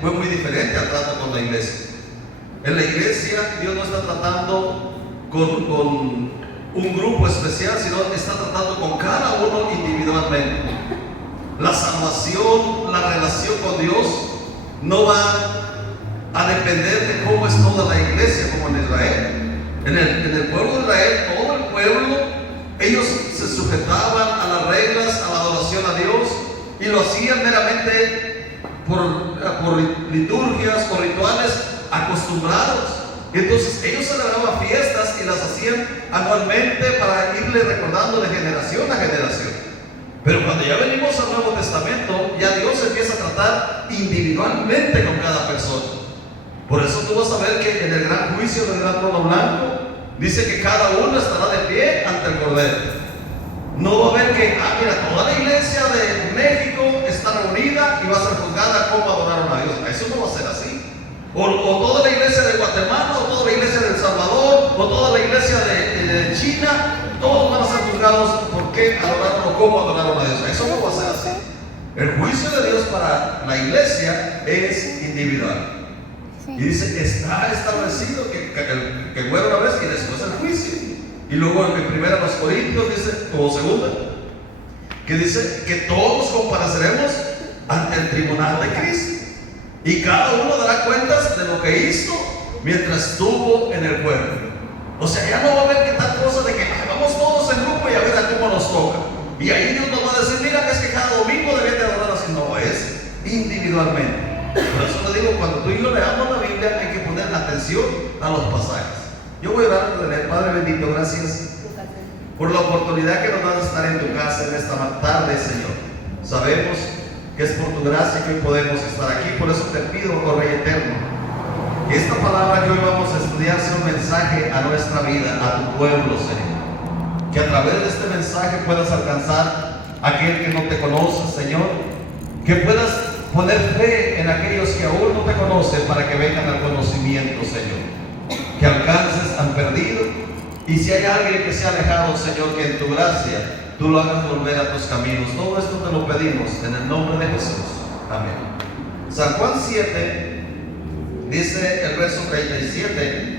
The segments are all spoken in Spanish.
fue muy diferente al trato con la iglesia. En la iglesia Dios no está tratando con un grupo especial, sino está tratando con cada uno individualmente. La salvación, la relación con Dios no va a depender de cómo es toda la iglesia, como en Israel. En el pueblo de Israel, todo el pueblo, ellos se sujetaban a las reglas, a la adoración a Dios, y lo hacían meramente por liturgias o rituales acostumbrados. Y entonces ellos celebraban fiestas y las hacían anualmente para irle recordando de generación a generación. Pero cuando ya venimos al Nuevo Testamento, ya Dios empieza a tratar individualmente con cada persona. Por eso tú vas a ver que en el gran juicio del gran trono blanco dice que cada uno estará de pie ante el Cordero. No va a haber que, mira, toda la iglesia de México está reunida y va a ser juzgada cómo adoraron a Dios. Eso no va a ser así. O toda la iglesia de Guatemala, o toda la iglesia de El Salvador, o toda la iglesia de China, todos van a ser juzgados por qué adoraron o cómo adoraron a Dios. Eso no va a ser así. El juicio de Dios para la iglesia es individual. Y dice, está establecido que muere una vez y después el juicio. Y luego en primera los Corintios dice, o segunda, que dice que todos compareceremos ante el tribunal de Cristo. Y cada uno dará cuentas de lo que hizo mientras estuvo en el cuerpo. O sea, ya no va a haber que tal cosa de que vamos todos en grupo y a ver a cómo nos toca. Y ahí Dios nos va a decir, mira, es que cada domingo debe de adorar así. No, es individualmente. Por eso le digo, cuando tú y yo leamos la Biblia hay que poner atención a los pasajes. Yo voy a orar por el Padre bendito, gracias por la oportunidad que nos das de estar en tu casa en esta tarde, Señor. Sabemos que es por tu gracia que hoy podemos estar aquí, por eso te pido, oh Rey eterno, que esta palabra que hoy vamos a estudiar sea un mensaje a nuestra vida, a tu pueblo, Señor. Que a través de este mensaje puedas alcanzar a aquel que no te conoce, Señor. Que puedas poner fe en aquellos que aún no te conocen para que vengan al conocimiento, Señor. Que alcances al perdido, y si hay alguien que se ha alejado, Señor, que en tu gracia tú lo hagas volver a tus caminos. Todo esto te lo pedimos en el nombre de Jesús. Amén. San Juan 7 dice el verso 37: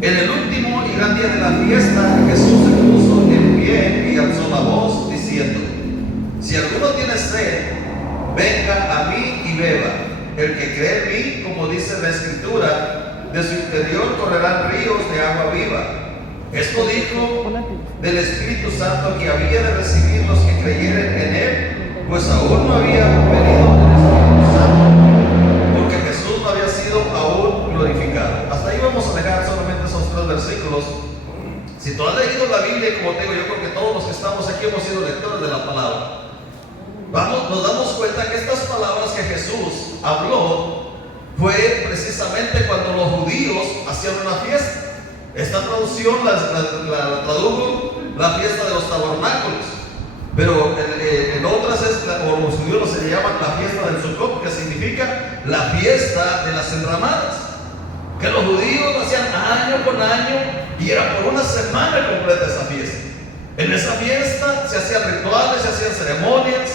en el último y gran día de la fiesta, Jesús se puso en pie y alzó la voz diciendo: si alguno tiene sed, venga a mí y beba. El que cree en mí, como dice la Escritura, de su interior correrán ríos de agua viva. Esto dijo del Espíritu Santo que había de recibir los que creyeren en él, pues aún no había venido el Espíritu Santo, porque Jesús no había sido aún glorificado. Hasta ahí vamos a dejar solamente esos 3 versículos. Si tú has leído la Biblia, como te digo, yo creo que todos los que estamos aquí hemos sido lectores de la palabra. Nos damos cuenta que estas palabras que Jesús habló fue precisamente cuando los judíos hacían una fiesta. Esta traducción la tradujo la fiesta de los tabernáculos, pero en otras o los judíos se le llaman la fiesta del Sukkot, que significa la fiesta de las enramadas, que los judíos lo hacían año con año y era por una semana completa esa fiesta. En esa fiesta se hacían rituales, se hacían ceremonias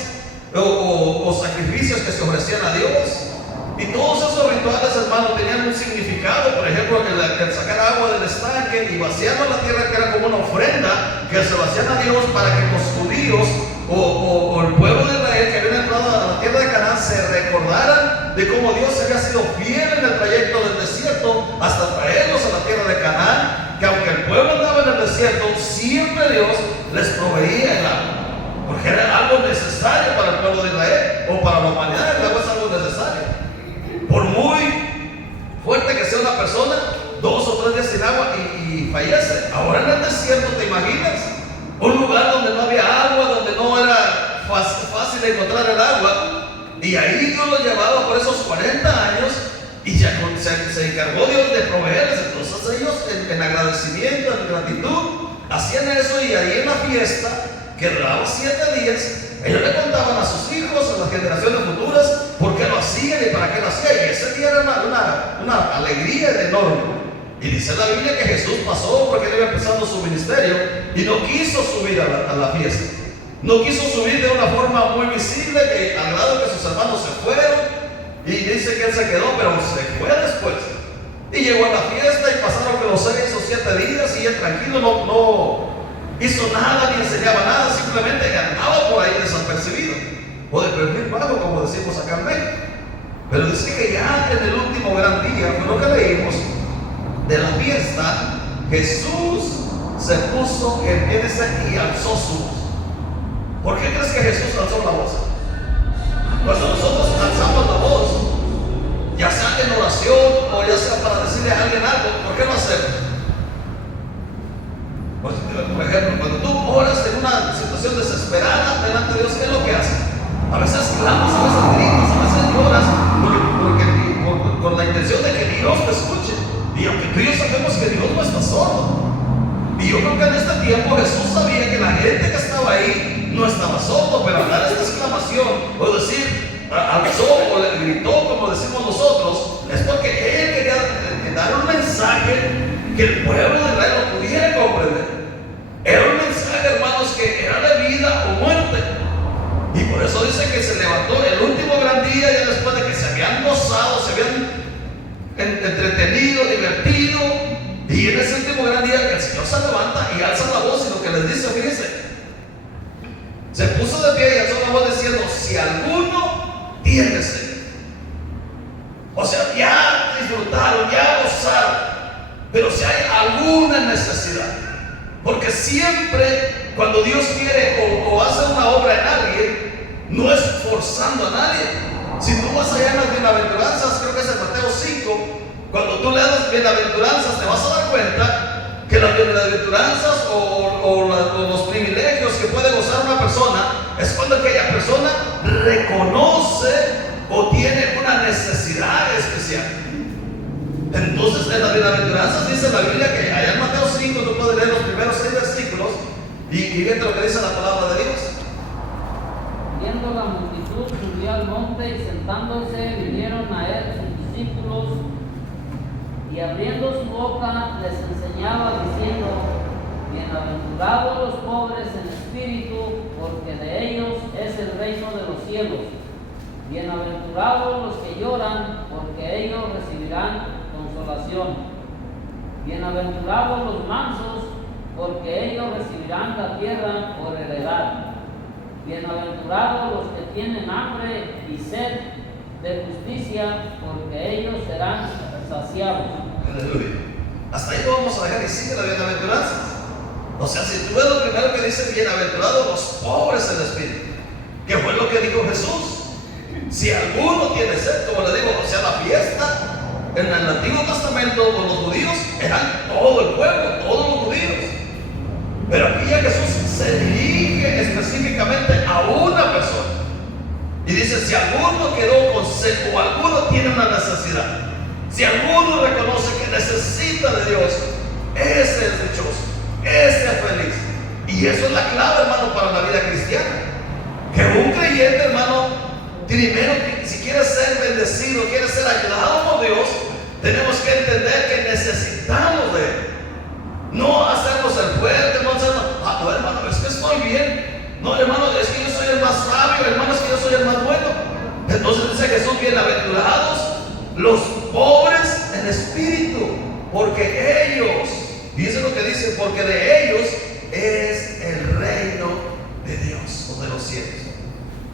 o sacrificios que se ofrecían a Dios. Y todos esos rituales, hermanos, tenían un significado. Por ejemplo, el sacar agua del estanque y vaciarlo en la tierra, que era como una ofrenda que se vacían a Dios para que los judíos o el pueblo de Israel que habían entrado a la tierra de Canaán se recordaran de cómo Dios había sido fiel en el trayecto del desierto hasta traerlos a la tierra de Canaán, que aunque el pueblo andaba en el desierto, siempre Dios les proveía el agua, porque era algo necesario para el pueblo de Israel o para la humanidad. El agua es algo necesario. Por muy fuerte que sea una persona, 2 o 3 días sin agua y fallece. Ahora en el desierto, ¿te imaginas? Un lugar donde no había agua, donde no era fácil encontrar el agua. Y ahí Dios lo llevaba por esos 40 años y ya se encargó Dios de proveerles. Entonces ellos en agradecimiento, en gratitud, hacían eso, y ahí en la fiesta, que duraba 7 días, ellos le contaban a sus hijos, a las generaciones futuras, por qué lo hacían y para qué lo hacían. Y ese día era una alegría enorme. Y dice la Biblia que Jesús pasó porque él iba empezando su ministerio y no quiso subir a la fiesta. No quiso subir de una forma muy visible, al grado que sus hermanos se fueron. Y dice que él se quedó, pero se fue después. Y llegó a la fiesta y pasaron que los 6 o 7 días y él tranquilo no hizo nada ni enseñaba nada, simplemente andaba por ahí desapercibido. O de perfil bajo, como decimos acá en México. Pero dice que ya en el último gran día, fue lo que leímos, de la fiesta, Jesús se puso en pie y alzó su voz. ¿Por qué crees que Jesús alzó la voz? Cuando nosotros alzamos la voz, ya sea en oración o ya sea para decirle a alguien algo, ¿por qué no hacemos? Por ejemplo, cuando tú oras en una situación desesperada delante de Dios, ¿qué es lo que haces? A veces clamas, a veces gritas, a veces lloras, con la intención de que Dios te escuche. Y aunque tú y yo sabemos que Dios no está sordo. Y yo creo que en este tiempo Jesús sabía que la gente que estaba ahí no estaba sordo, pero al dar esta exclamación, o decir, alzó o le gritó, como decimos nosotros, es porque él quería dar un mensaje que el pueblo de Israel no pudiera comprender. Era un mensaje, hermanos, que era de vida o muerte. Y por eso dice que se levantó el último gran día, ya después de que se habían gozado, se habían entretenido, divertido. Y en ese último gran día el Señor se levanta y alza la voz, y lo que les dice, fíjense, se puso de pie y alzó la voz diciendo: si alguno tiene sed. O sea, ya disfrutaron, ya gozaron, pero si hay alguna necesidad, porque siempre cuando Dios quiere o hace una obra en alguien, no es forzando a nadie. Si tú vas allá en las bienaventuranzas, creo que es en Mateo 5, cuando tú leas bienaventuranzas, te vas a dar cuenta que las bienaventuranzas o los privilegios que puede gozar una persona es cuando aquella persona reconoce o tiene una necesidad especial. Entonces, en las bienaventuranzas dice la Biblia que allá en Mateo 5 tú puedes leer los primeros 6 versículos y fíjate lo que dice la palabra de Dios. Viendo la multitud, subió al monte y sentándose vinieron a él sus discípulos, y abriendo su boca les enseñaba diciendo: bienaventurados los pobres en espíritu, porque de ellos es el reino de los cielos. Bienaventurados los que lloran, porque ellos recibirán consolación. Bienaventurados los mansos, porque ellos recibirán la tierra por heredad. Bienaventurados los que tienen hambre y sed de justicia, porque ellos serán saciados. Aleluya. Hasta ahí lo vamos a dejar y sigue la bienaventuranza. O sea, si tú ves lo primero que dice: bienaventurados los pobres en espíritu, que fue lo que dijo Jesús. Si alguno tiene sed, como le digo, o sea, la fiesta en el Antiguo Testamento con los judíos eran todo el pueblo, todos los judíos. Pero aquí ya Jesús se dirige específicamente a una persona y dice: si alguno quedó con sed o alguno tiene una necesidad, si alguno reconoce que necesita de Dios, ese es dichoso, ese es feliz. Y eso es la clave, hermano, para la vida cristiana. Que un creyente, hermano, primero, si quiere ser bendecido, quiere ser ayudado por Dios, tenemos que entender que necesitamos de Él. No hacernos el fuerte, no hacernos: no, hermano, es que estoy bien. No, hermano, es que yo soy el más sabio, hermano, es que yo soy el más bueno. Entonces dice Jesús: bienaventurados los pobres en espíritu, porque ellos, dice lo que dice, porque de ellos es el reino de Dios o de los cielos.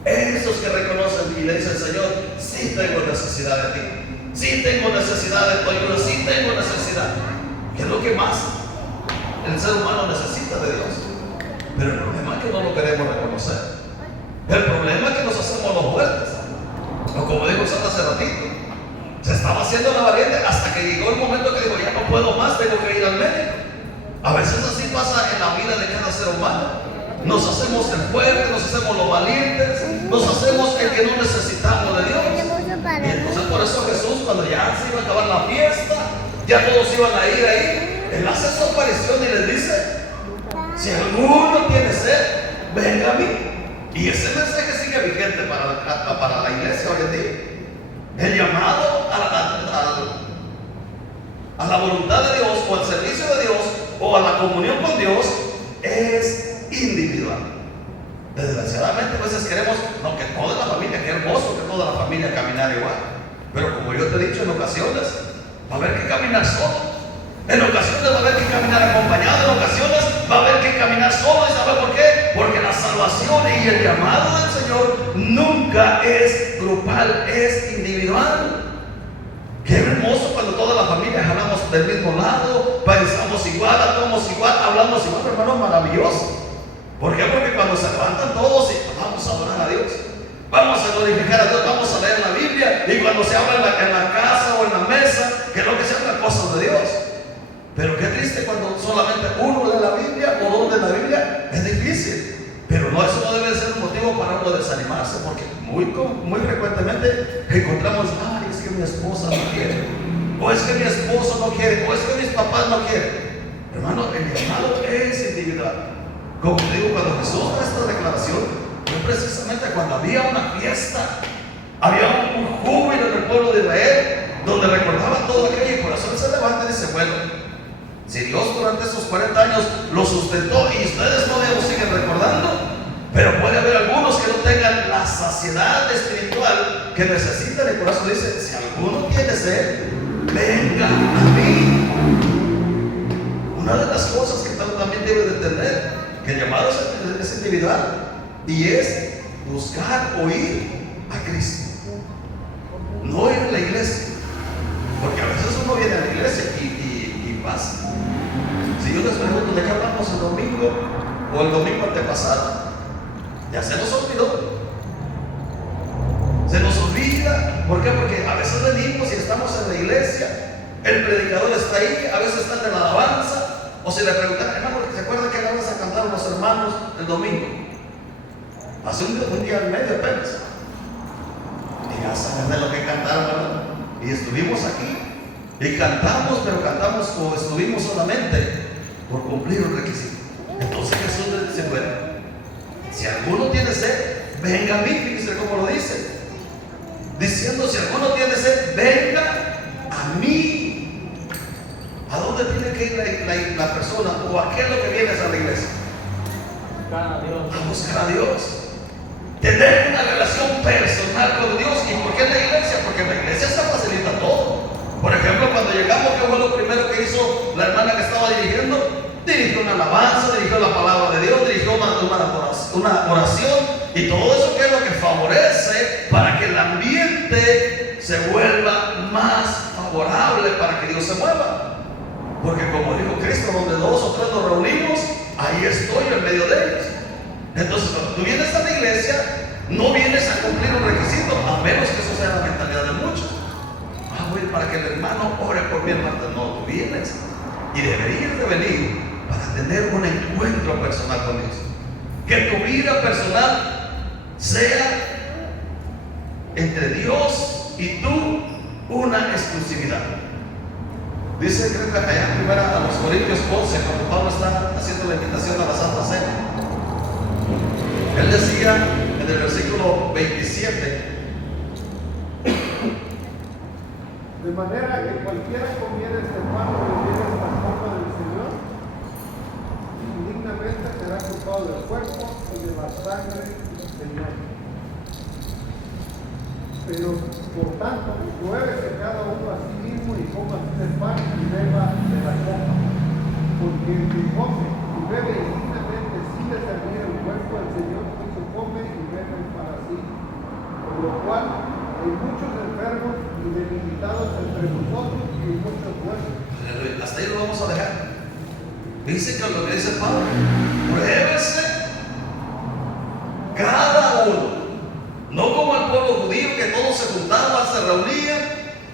Esos que reconocen y le dicen: Señor, sí tengo necesidad de ti, sí tengo necesidad de tu ayuda, sí tengo necesidad. ¿Qué es lo que más el ser humano necesita de Dios? Pero el problema es que no lo queremos reconocer. El problema es que nos hacemos los fuertes. O como dijo Santa hace ratito, se estaba haciendo la valiente hasta que llegó el momento que dijo: ya no puedo más, tengo que ir al médico. A veces así pasa en la vida de cada ser humano. Nos hacemos el fuerte, nos hacemos los valientes, nos hacemos el que no necesitamos de Dios. Y entonces por eso Jesús, cuando ya se iba a acabar la fiesta, ya todos iban a ir ahí, Él hace su aparición y les dice: si alguno tiene sed, venga a mí. Y ese mensaje sigue vigente para la iglesia hoy en día. El llamado a la voluntad de Dios, o al servicio de Dios, o a la comunión con Dios, es individual. Desgraciadamente a veces queremos que toda la familia, que hermoso que toda la familia caminara igual. Pero como yo te he dicho, en ocasiones va a haber que caminar solo. En ocasiones va a haber que caminar acompañado. En ocasiones va a haber que caminar solo. ¿Y sabe por qué? Porque la salvación y el llamado del Señor nunca es grupal, es individual. Qué hermoso cuando toda la familia hablamos del mismo lado, pensamos igual, actuamos igual, hablamos igual, hermano, maravilloso. ¿Por qué? Porque cuando se levantan todos y vamos a adorar a Dios, vamos a glorificar a Dios, vamos a leer la Biblia, y cuando se habla en la casa o en la mesa, que es lo que se habla, cosas de Dios. Pero qué triste cuando solamente uno lee la Biblia o dos lee la Biblia, es difícil. Pero no, eso no debe ser un motivo para uno desanimarse, porque muy frecuentemente encontramos, ay, es que mi esposa no quiere, o es que mi esposo no quiere, o es que mis papás no quieren. Hermano, el llamado es individual. Como te digo, cuando Jesús da esta declaración, fue precisamente cuando había una fiesta, había un júbilo en el pueblo de Israel, donde recordaban todo aquello, y por eso él se levanta y dice, bueno, si Dios durante esos 40 años lo sustentó y ustedes todavía lo siguen recordando, pero puede haber algunos que no tengan la saciedad espiritual que necesitan, y por eso dice, si alguno tiene sed, venga a mí. Una de las cosas que también debe de entender, que el llamado es individual, y es buscar oír a Cristo, no ir a la iglesia, porque a veces uno viene a la iglesia y pasa. Si yo les pregunto de qué hablamos el domingo o el domingo antepasado, ya se nos olvidó. Se nos olvida. ¿Por qué? Porque a veces venimos y estamos en la iglesia, el predicador está ahí, a veces está en la alabanza, o si le preguntan, hermano, ¿se acuerdan que alabanza cantaron los hermanos el domingo? Hace un día y medio apenas. Y ya saben de lo que cantaron, ¿verdad? Y estuvimos aquí y cantamos, pero cantamos o estuvimos solamente por cumplir un requisito. Entonces Jesús le dice, bueno, si alguno tiene sed, venga a mí. Fíjense cómo lo dice, diciendo, si alguno tiene sed, venga a mí. ¿A dónde tiene que ir la persona, o a qué es lo que vienes a la iglesia? A buscar a Dios, tener una relación personal con Dios. ¿Y por qué en la iglesia? Porque en la iglesia se facilita todo. Por ejemplo, cuando llegamos, ¿qué fue lo primero que hizo la hermana que estaba dirigiendo? Dirigió una alabanza, dirigió la palabra de Dios, dirigió una oración, y todo eso, que es lo que favorece para que el ambiente se vuelva más favorable para que Dios se mueva. Porque como dijo Cristo, donde dos o tres nos reunimos, ahí estoy en medio de ellos. Entonces, cuando tú vienes a la iglesia, no vienes a cumplir un requisito, a menos que eso sea la mentalidad de muchos. Voy para que el hermano ore por mi hermano. No, tú vienes y deberías de venir para tener un encuentro personal con Dios. Que tu vida personal sea entre Dios y tú una exclusividad. Dice, creo que allá primero a los Corintios 11, cuando Pablo está haciendo la invitación a la Santa Cena, él decía en el versículo 27, de manera que cualquiera comiera este pan o bebiera esta copa del Señor, indignamente será culpado del cuerpo y de la sangre del Señor. Pero, por tanto, pruébese cada uno a sí mismo y coma este pan y beba de la copa. Porque el que come y bebe indignamente sin discernir el cuerpo del Señor, eso come y bebe para sí. Por lo cual, hay muchos enfermos y debilitados entre nosotros y muchos muertos. Hasta ahí lo vamos a dejar. Dice que lo que dice Pablo, pruébese cada uno. No como el pueblo judío, que todos se juntaban, se reunían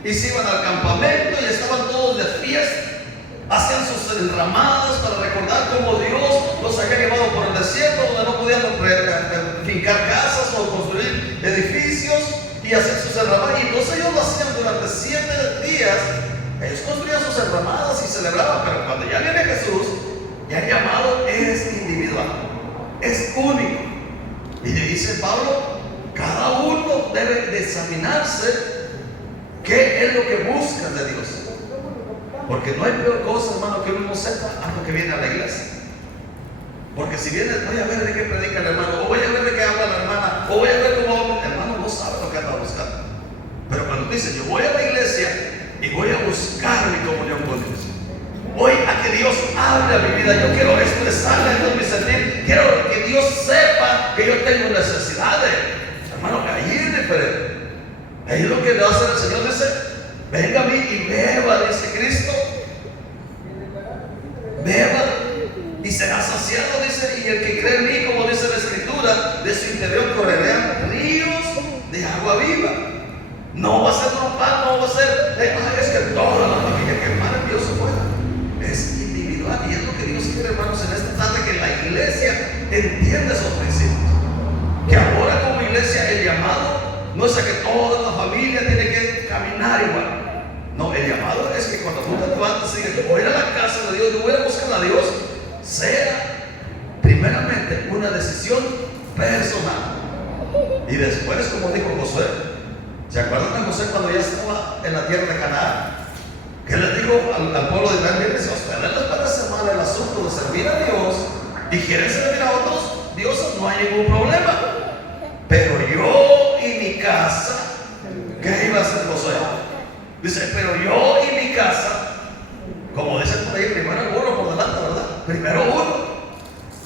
y se iban al campamento y estaban todos de fiesta. Hacían sus enramadas para recordar cómo Dios los había llevado por el desierto, donde no podían fincar casas o construir edificios y hacer sus enramadas. Y entonces ellos lo hacían durante 7 días. Ellos construían sus enramadas y celebraban. Pero cuando ya viene Jesús, ya el llamado es individual, es único. Y le dice Pablo, cada uno debe de examinarse qué es lo que busca de Dios. Porque no hay peor cosa, hermano, que uno no sepa a lo que viene a la iglesia. Porque si viene, voy a ver de qué predica el hermano, o voy a ver de qué habla la hermana, o voy a ver cómo el hermano no sabe lo que anda buscando. Pero cuando tú dices, yo voy a la iglesia y voy a buscar mi comunión con Dios. Voy a que Dios hable a mi vida. Yo quiero expresarle a Dios mi sentir. Quiero que Dios sepa que yo tengo necesidades. Hermano, ahí es diferente. Ahí es lo que le va a hacer el Señor. Dice, venga a mí y beba, dice Cristo. Beba y será saciado, dice, y el que cree en mí, como dice la Escritura, de su interior correrán ríos de agua viva. No va a ser grupal, no va a ser, es que toda la familia, que maravilloso fuera. Es individual, y es lo que Dios quiere, hermanos, en esta tarde, que la iglesia entienda esos principios. Que ahora como iglesia el llamado no es a que toda la familia tiene que caminar igual. No, el llamado es que cuando tú te levantas y digas, yo voy a ir a la casa de Dios, yo voy a buscar a Dios, sea primeramente una decisión personal. Y después, como dijo Josué, ¿se acuerdan de José cuando ya estaba en la tierra de Canaán? Que les dijo al pueblo de Israel, miren, si a ustedes les parece mal el asunto de servir a Dios y quieren servir a otros dioses, no hay ningún problema. Pero yo y mi casa, ¿qué iba a hacer Josué? Dice, pero yo y mi casa, como dicen por ahí, primero el burro por delante, ¿verdad? Primero uno.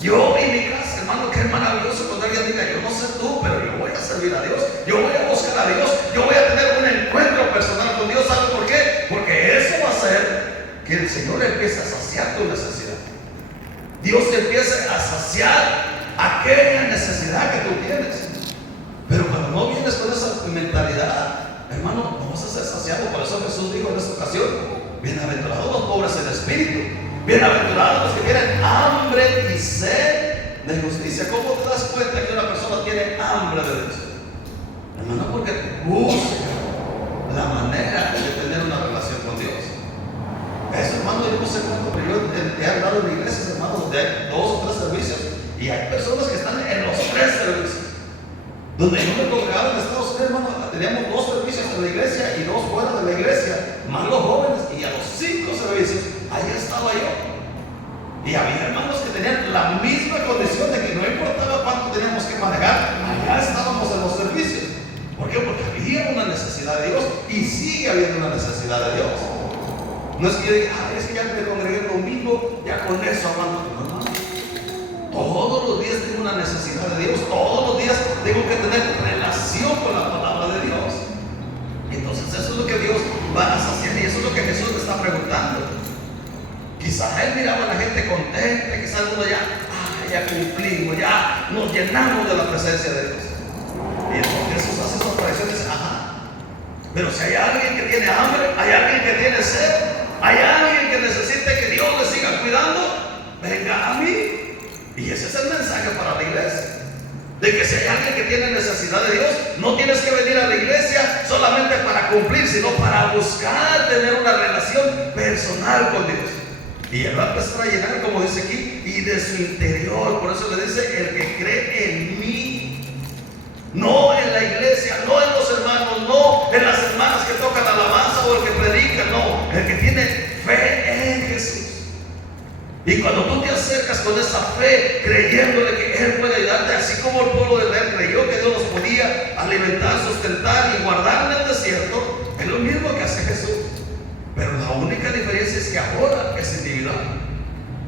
Yo y mi casa, hermano, qué maravilloso cuando alguien diga, yo no sé tú, pero yo voy a servir a Dios, yo voy a buscar a Dios, yo voy a tener un encuentro personal con Dios. ¿Sabes por qué? Porque eso va a hacer que el Señor empiece a saciar tu necesidad. Dios te empiece a saciar aquella necesidad que tú tienes. Pero cuando no vienes con esa mentalidad, hermano, no vas a ser saciado. Por eso Jesús dijo en esta ocasión, bienaventurados los pobres en espíritu, bienaventurados los que tienen hambre y sed de justicia. ¿Cómo te das cuenta que una persona tiene hambre de Dios? Hermano, porque busca la manera de tener una relación con Dios. Eso, hermano, yo no sé cuánto, pero yo he hablado en iglesias, hermano, donde hay 2 o 3 servicios, y hay personas que están en los 3 servicios. Donde yo me congregaba en Estados Unidos, hermano, teníamos 2 servicios en la iglesia y 2 fuera de la iglesia, más los jóvenes, y a los 5 servicios, ahí estaba yo. Y había hermanos que tenían la misma condición de que no importaba cuánto teníamos que manejar, allá estábamos en los servicios. ¿Por qué? Porque había una necesidad de Dios y sigue habiendo una necesidad de Dios. No es que yo diga, es que ya me congregué el domingo, ya con eso hablando. No. Todos los días tengo una necesidad de Dios, todos los días tengo que tener relación con la palabra de Dios. Entonces eso es lo que Dios va a hacer, y eso es lo que Jesús le está preguntando. Quizás él miraba a la gente contenta, quizás uno ya cumplimos, ya nos llenamos de la presencia de Dios. Y entonces Jesús hace esa aparición y dice, pero si hay alguien que tiene hambre, hay alguien que tiene sed, hay alguien que necesite que Dios le siga cuidando, venga a mí. Y ese es el mensaje para la iglesia. De que si hay alguien que tiene necesidad de Dios, no tienes que venir a la iglesia solamente para cumplir, sino para buscar tener una relación personal con Dios. Y Él va a empezar a llenar, como dice aquí, y de su interior. Por eso le dice, el que cree en mí. No en la iglesia, no en los hermanos, no en las hermanas que tocan la alabanza o el que predica, no. El que tiene fe en Jesús. Y cuando tú te acercas con esa fe, creyéndole que Él puede ayudarte, así como el pueblo de Israel creyó que Dios los podía alimentar, sustentar y guardar en el desierto, es lo mismo que hace Jesús. Pero la única diferencia es que ahora es individual.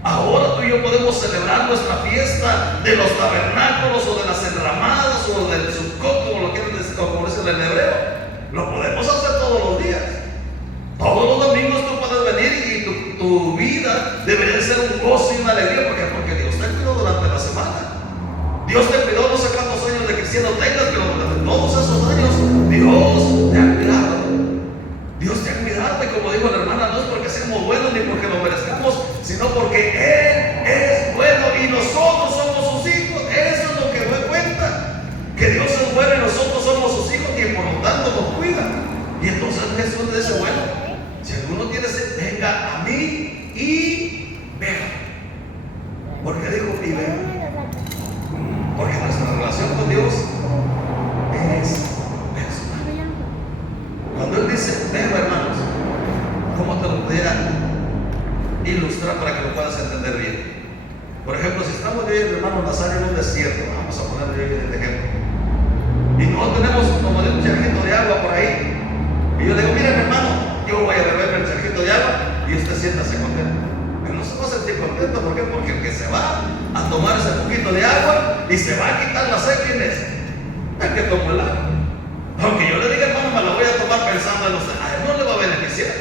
Ahora tú y yo podemos celebrar nuestra fiesta de los tabernáculos o de las enramadas o del Sukkot, como lo quieren decir, como dicen en hebreo. Lo podemos hacer todos los días. Todos los domingos tú puedes venir y tu vida debería ser un gozo y una alegría. Porque Dios te cuidó durante la semana. Dios te cuidó, no sé cuántos años de cristiano tengas, pero durante todos esos años Dios te ha cuidado. Dios te ha cuidado, como dijo la hermana, no es porque seamos buenos ni porque lo merezcamos, sino porque Él es bueno y nosotros somos sus hijos. Eso es lo que me cuenta, que Dios es bueno y nosotros somos sus hijos y por lo tanto nos cuida. Y entonces Jesús le dice, bueno, si alguno tiene sed, venga a mí y beba. ¿Por qué dijo y beba? Porque nuestra relación con Dios es personal. Cuando Él dice beba, hermanos, ¿cómo te lo pudiera ilustrar para que lo puedas entender bien? Por ejemplo, si estamos yo y el hermano Nazario en un desierto, vamos a ponerle el ejemplo, y no tenemos como de un charquito de agua por ahí, y qué? Porque el que se va a tomar ese poquito de agua y se va a quitar la sed, ¿quién es? El que tomó el agua. Aunque yo le diga, hermano, me la voy a tomar pensando en usted, a él no le va a beneficiar.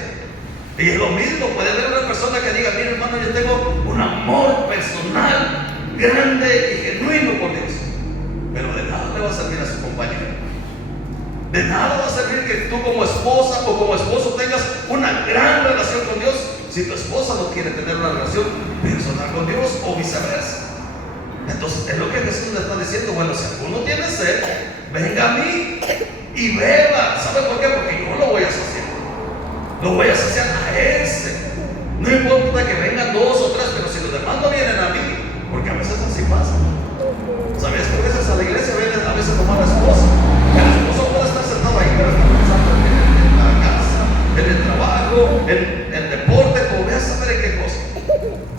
Y es lo mismo, puede haber una persona que diga, mire hermano, yo tengo un amor personal grande y genuino por Dios, pero de nada le va a servir a su compañero. De nada va a servir que tú como esposa o como esposo tengas una gran relación con Dios si tu esposa no quiere tener una relación personal con Dios o viceversa. Entonces es lo que Jesús le está diciendo. Bueno, si alguno tiene sed, venga a mí y beba. ¿Sabe por qué? Porque yo lo voy a saciar. Lo voy a saciar a ese. No importa que vengan 2 o 3, pero si los demás no vienen a mí, porque a veces así pasa. ¿Sabías que a veces a la iglesia vienen a veces a tomar la esposa? El esposo puede estar sentado ahí, pero está pensando en la casa, en el trabajo, en el deporte, o veas a saber en qué cosa.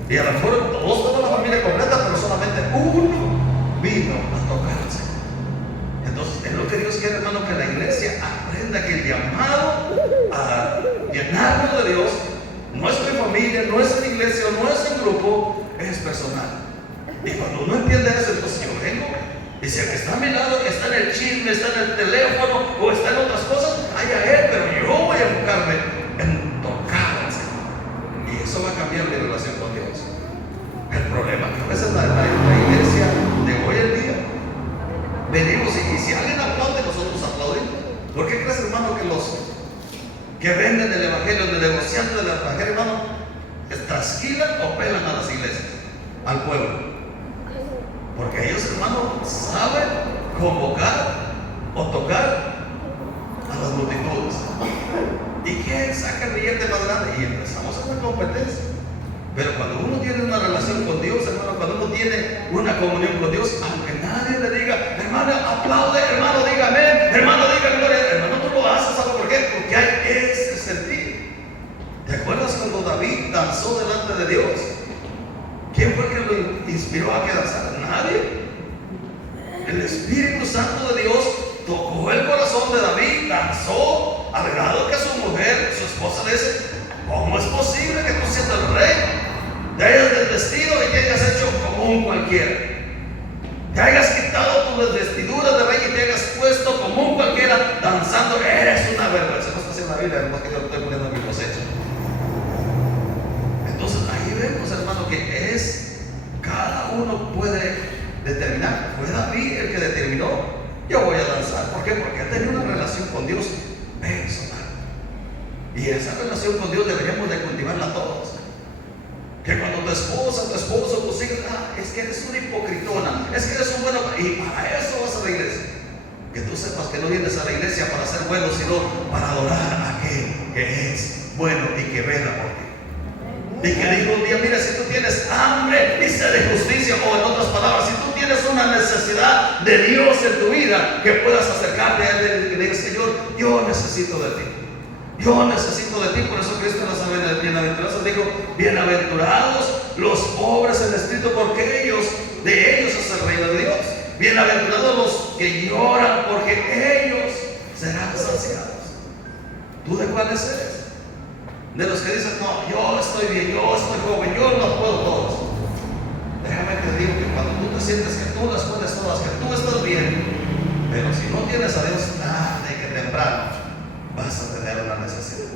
Y a lo mejor toda la familia completa, pero solamente uno vino a tocarse. Entonces, es lo que Dios quiere, hermano, que la iglesia aprenda que el llamado a llenarnos de Dios no es mi familia, no es en la iglesia, no es en grupo, es personal. Y cuando uno entiende eso, entonces yo vengo. Y si el que está a mi lado está en el chisme, está en el teléfono o está en otras cosas, allá él, pero yo voy a enfocarme en tocar al Señor. Y eso va a cambiar mi relación con Dios. El problema es que a veces la iglesia de hoy en día venimos y si alguien aplaude, nosotros aplaudimos. ¿Por qué crees, hermano, que los que venden el evangelio, el negociante del evangelio, hermano, trasquilan o pelan a las iglesias, al pueblo? Porque ellos, hermano, saben convocar o tocar a las multitudes. ¿Y quién saca el billete más grande? Y empezamos a hacer competencia. Pero cuando uno tiene una relación con Dios, hermano, cuando uno tiene una comunión con Dios, aunque nadie le diga, hermano, aplaude, hermano, diga amén, hermano, diga gloria, hermano, tú lo haces, ¿sabes por qué? Porque hay ese sentir. ¿Te acuerdas cuando David danzó delante de Dios? ¿Quién fue el que lo inspiró a que danzara? Nadie. El Espíritu Santo de Dios tocó el corazón de David, danzó, al grado que su mujer, su esposa, le dice, ¿cómo es posible que tú siendo el rey te hayas desvestido y te hayas hecho como un cualquiera? Te hayas quitado tus vestiduras de rey y te hayas puesto como un cualquiera danzando. Eres una vergüenza. No está haciendo la Biblia, hermano, que yo lo estoy poniendo en mi cosecha. Entonces ahí vemos, hermano, que cada uno puede determinar. Fue David el que determinó, yo voy a danzar. ¿Por qué? Porque él tenía una relación con Dios personal. Y esa relación con Dios deberíamos de cultivarla todos. Que cuando tu esposa, tu esposo, tus hijos, es que eres una hipocritona, es que eres un bueno, y para eso vas a la iglesia. Que tú sepas que no vienes a la iglesia para ser bueno, sino para adorar a aquel que es bueno y que vela por ti. Y que dijo un día, mira, si tú tienes hambre y sed de justicia, o en otras palabras, si tú tienes una necesidad de Dios en tu vida, que puedas acercarte a Él y le digas, Señor, yo necesito de ti. Yo necesito de ti. Por eso Cristo en las bienaventuranzas dijo, bienaventurados los pobres en espíritu, porque de ellos es el reino de Dios. Bienaventurados los que lloran, porque ellos serán saciados. ¿Tú de cuáles eres? De los que dicen, no, yo estoy bien, yo estoy joven, yo los puedo todos. Déjame te digo que cuando tú te sientes que tú las puedes todas, que tú estás bien, pero si no tienes a Dios, tarde que temprano vas a tener una necesidad.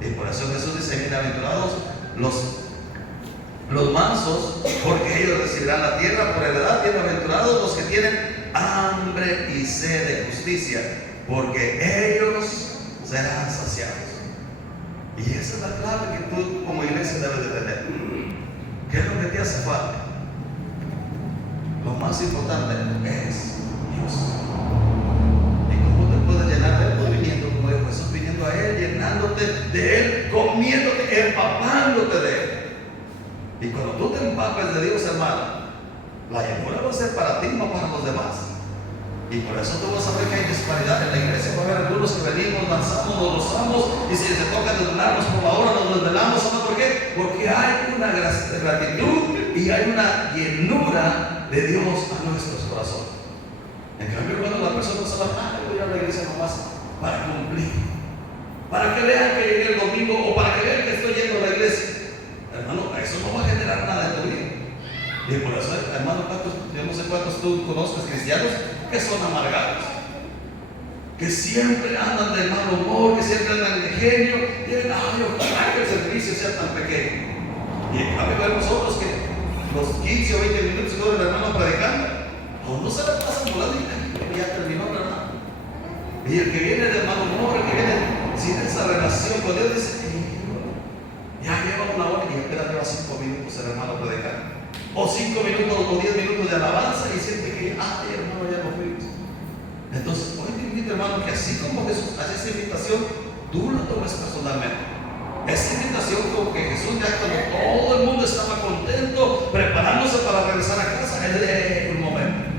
Y por eso Jesús dice, bienaventurados los mansos, porque ellos recibirán la tierra por heredad. Bienaventurados los que tienen hambre y sed de justicia, porque ellos serán saciados. Y esa es la clave que tú como iglesia debes de tener. ¿Qué es lo que te hace falta? Lo más importante es Dios. ¿Y cómo te puedes llenar de Él? Pues viniendo, como dijo Jesús, viniendo a Él, llenándote de Él, comiéndote, empapándote de Él. Y cuando tú te empapes de Dios, hermano, la llenura va a ser para ti, no para los demás. Y por eso tú vas a ver que hay disparidad en la iglesia. Va a haber algunos que venimos, lanzamos, nos rozamos, y si se toca desvelarnos por la hora, nos desvelamos. ¿Sabes por qué? Porque hay una gratitud y hay una llenura de Dios a nuestros corazones. En cambio, cuando la persona se va, voy a ir a la iglesia nomás para cumplir, para que vean que llegué el domingo, o para que vean que estoy yendo a la iglesia, hermano, eso no va a generar nada en tu vida. Y por eso, hermano, yo no sé cuántos tú conozcas cristianos que son amargados, que siempre andan de mal humor, que siempre andan de genio, y ojalá que el servicio sea tan pequeño. Y en cambio vemos otros que los 15 o 20 minutos que dura el hermano predicando, no se la pasan volando y ya terminó, ¿verdad? Y el que viene de mal humor, el que viene sin esa relación con Dios, dice, ya lleva una hora y apenas lleva 5 minutos el hermano predicando. O 5 minutos o 10 minutos de alabanza y siente que, hermano, ya no fuimos. Entonces, hoy te invito, hermano, que así como Jesús hace esta invitación, tú la tomes personalmente. Esta invitación como que Jesús, ya cuando todo el mundo estaba contento, preparándose para regresar a casa, Él le un momento.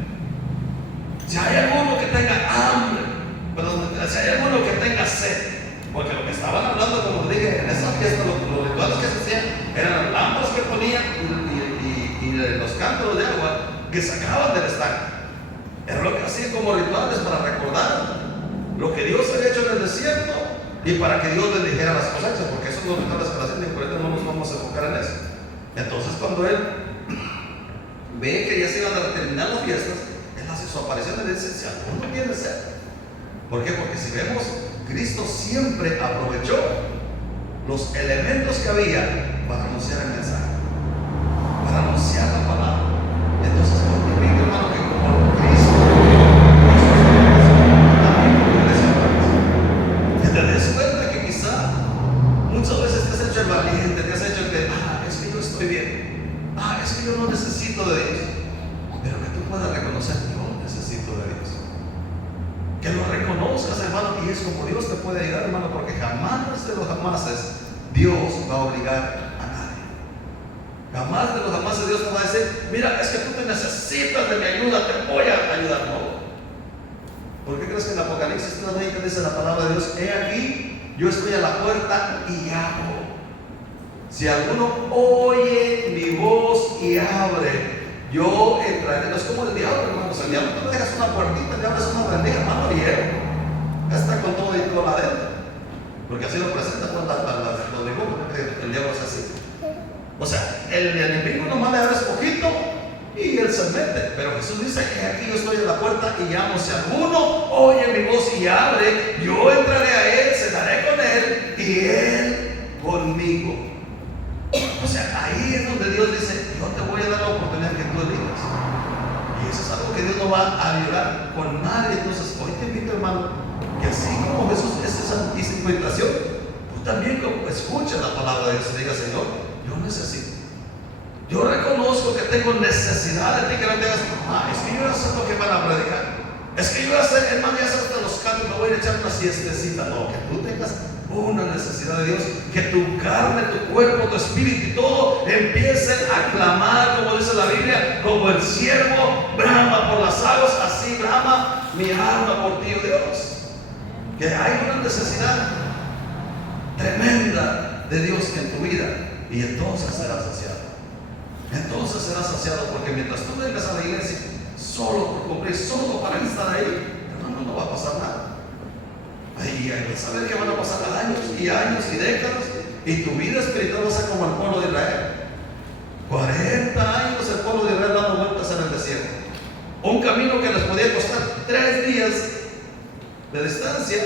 Si hay alguno que tenga hambre, si hay alguno que tenga sed, porque lo que estaban hablando, como dije, en esa fiesta, los rituales que se hacían eran las lámparas que ponían y los cántaros de agua que sacaban del estanque. Era lo que hacían como rituales para recordar lo que Dios había hecho en el desierto y para que Dios bendijera las cosechas, porque esos son los rituales que hacen y por eso no nos vamos a enfocar en eso. Entonces, cuando Él ve que ya se iban a terminar las fiestas, Él hace su aparición y dice: si alguno tiene sed. ¿Por qué? Porque si vemos, Cristo siempre aprovechó los elementos que había para anunciar el mensaje, para anunciar la palabra. Entonces, hoy te digo, hermano, que como Cristo, que te des cuenta que quizá muchas veces te has hecho el valiente, te has hecho el que, es que yo estoy bien, es que yo no necesito de Dios, pero que tú puedas reconocer: yo necesito de Dios. Que lo reconozcas, hermano, y es como Dios te puede ayudar, hermano, porque jamás de los jamases Dios va a obligar a nadie. Jamás de los jamases Dios te va a decir: mira, es que tú te necesitas de mi ayuda, te voy a ayudar. No. ¿Por qué crees que en Apocalipsis 3:20 dice la palabra de Dios: he aquí, yo estoy a la puerta y llamo? Si alguno oye mi voz y abre, yo entraré. No es como el diablo, hermanos. El diablo, tú le dejas una puertita, el diablo es una rendija, hermano, y él está con todo y todo adentro. Porque así lo presenta con los dibujos. El diablo es así. O sea, el enemigo nomás le abres poquito y él se mete. Pero Jesús dice: que aquí yo estoy a la puerta y llamo. Si alguno oye mi voz y abre, yo entraré a él, cenaré con él y él conmigo. O sea, ahí es donde Dios dice: yo te voy a dar la oportunidad que tú elijas. Y eso es algo que Dios no va a ayudar con nadie. Entonces, hoy te invito, hermano, que así como Jesús es esa invitación, tú también escucha la palabra de Dios y diga: Señor, yo necesito. Yo reconozco que tengo necesidad de ti, que no te digas: es que yo ya sé lo que van a predicar. Es que yo ya sé, hermano, ya sé hasta los cantos, me voy a echar una siestecita. No, que tú tengas una necesidad de Dios, que tu carne, tu cuerpo, tu espíritu y todo empiecen a clamar, como dice la Biblia: como el ciervo brama por las aguas, así brama mi alma por ti, oh Dios. Que hay una necesidad tremenda de Dios en tu vida, y entonces serás saciado. Entonces serás saciado, porque mientras tú vengas a la iglesia solo por cumplir, solo para estar ahí, hermano, no va a pasar nada. Y hay que saber que van a pasar años y años y décadas, y tu vida espiritual va a ser como el pueblo de Israel. 40 años el pueblo de Israel dando vueltas en el desierto. Un camino que les podía costar 3 días de distancia,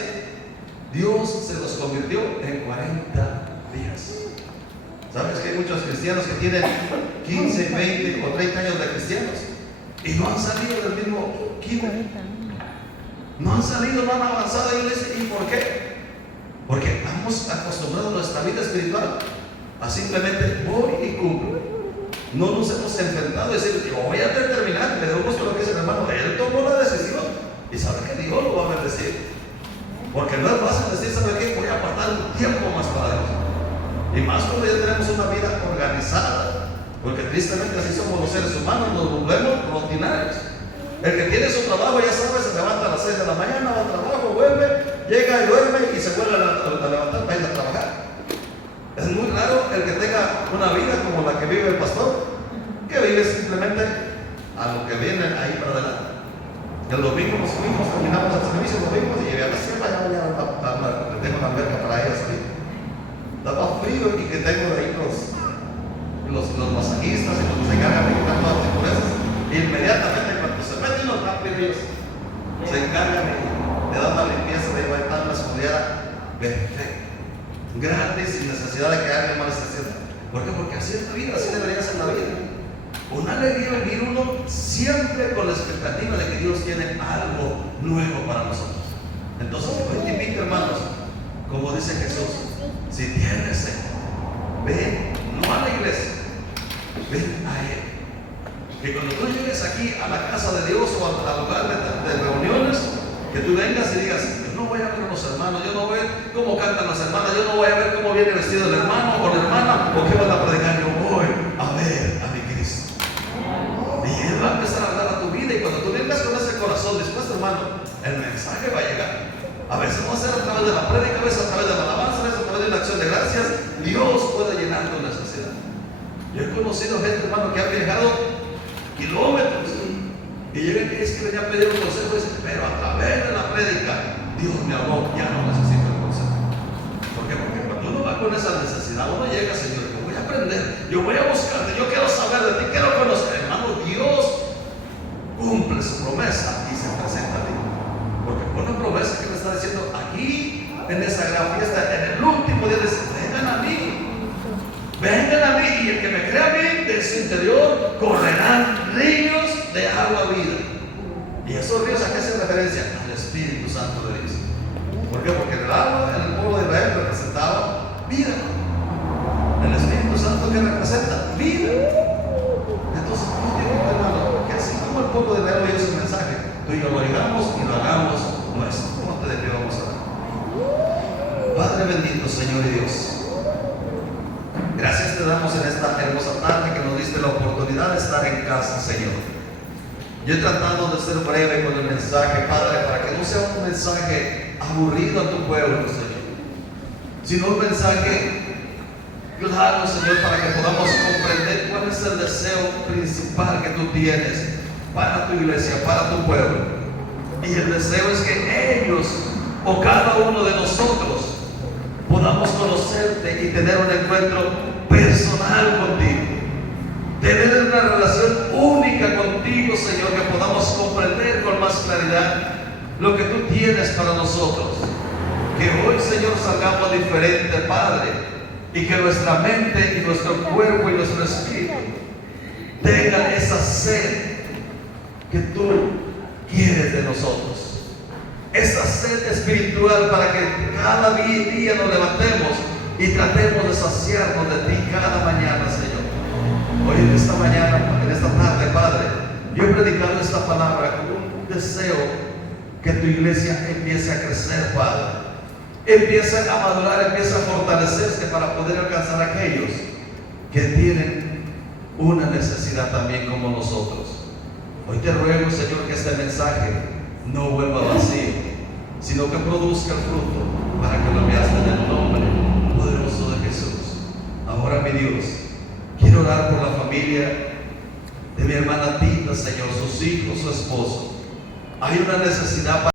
Dios se los convirtió en 40 días. ¿Sabes que hay muchos cristianos que tienen 15, 20 o 30 años de cristianos y no han salido del mismo kinder? No han salido, no han avanzado. Y yo les digo: ¿y por qué? Porque hemos acostumbrado nuestra vida espiritual a simplemente voy y cumplo. No nos hemos enfrentado a decir: yo voy a determinar. Me da gusto lo que dice el hermano: él tomó la decisión y sabe que Dios lo va a bendecir. Porque no es fácil decir: ¿sabe qué? Voy a apartar un tiempo más para Dios. Y más cuando ya tenemos una vida organizada, porque tristemente así somos los seres humanos, nos volvemos rutinarios. El que tiene su trabajo, ya sabe, se levanta a las 6 de la mañana, va al trabajo, vuelve, llega y duerme y se vuelve a levantar para ir a trabajar. Es muy raro el que tenga una vida como la que vive el pastor, que vive simplemente a lo que viene ahí para adelante. El domingo nos fuimos, terminamos el servicio el domingo y llegué a la sierra, tengo una alberca para ir a salir. Estaba frío y que tengo de ahí los masajistas y los que se encargan de quitar todas las impurezas, inmediatamente cuando se meten los rápidos, se encargan de dar una limpieza, de levantar una escudera perfecta, gratis, sin necesidad de que alguien más esté haciendo. ¿Por qué? Porque así es la vida, así debería ser la vida. Una alegría vivir uno siempre con la expectativa de que Dios tiene algo nuevo para nosotros. Entonces, hoy te invito, hermanos, como dice Jesús, si tienes sed, ven, no a la iglesia, ven a Él. Que cuando tú llegues aquí a la casa de Dios o al lugar de reuniones, que tú vengas y digas, yo no voy a ver a los hermanos, yo no voy a ver cómo cantan las hermanas, yo no voy a ver cómo viene vestido el hermano o la hermana, o qué van a predicar, yo voy a ver a mi Cristo. Y Él va a empezar a hablar a tu vida, y cuando tú vengas con ese corazón dispuesto, hermano, el mensaje va a llegar. A veces va a ser a través de la prédica, a veces a través de la alabanza, a veces a través de una acción de gracias. Dios puede llenar tu necesidad. Yo he conocido gente, hermano, que ha viajado kilómetros y llegan y es que venía a pedir un consejo y dicen, pero a través de la prédica Dios me habló, ya no necesito el consejo. ¿Por qué? Porque cuando uno va con esa necesidad, uno llega, Señor, yo voy a aprender, yo voy a buscarte, yo quiero saber de ti, quiero conocer. Hermano, Dios cumple su promesa y se presenta a ti. Porque fue una promesa que me está diciendo aquí en esa gran fiesta, en el último día, dice, vengan a mí, y el que me crea a mí, de su interior correrán ríos de agua vida. ¿Y esos ríos a qué hacen referencia? Al Espíritu Santo de Dios. ¿Por qué? Porque el agua en el pueblo de Israel representaba vida. El Espíritu Santo, ¿qué representa? Vida. Entonces, hermano, que así como el pueblo de Israel oyó su mensaje, tú y yo lo oigamos y lo hagamos nuestro. ¿Cómo te de vamos a dar? Padre bendito, Señor y Dios, gracias te damos en esta hermosa tarde que nos diste la oportunidad de estar en casa, Señor. Yo he tratado de ser breve con el mensaje, Padre, para que no sea un mensaje aburrido a tu pueblo, Señor, sino un mensaje claro, Señor, para que podamos comprender cuál es el deseo principal que tú tienes para tu iglesia, para tu pueblo. Y el deseo es que ellos o cada uno de nosotros podamos conocerte y tener un encuentro personal contigo, tener una relación única contigo, Señor, que podamos comprender con más claridad lo que tú tienes para nosotros. Que hoy, Señor, salgamos diferente, Padre, y que nuestra mente y nuestro cuerpo y nuestro espíritu tengan esa sed que tú quieres de nosotros. Esa sed espiritual para que cada día nos levantemos y tratemos de saciarnos de ti cada mañana, Señor. Hoy en esta mañana, en esta tarde, Padre, yo he predicado esta palabra con un deseo que tu iglesia empiece a crecer, Padre. Empiece a madurar, empiece a fortalecerse para poder alcanzar a aquellos que tienen una necesidad también como nosotros. Hoy te ruego, Señor, que este mensaje no vuelva vacío, sino que produzca el fruto para que lo veas en el nombre poderoso de Jesús. Ahora, mi Dios, quiero orar por la familia de mi hermana Tita, Señor, sus hijos, su esposo. Hay una necesidad para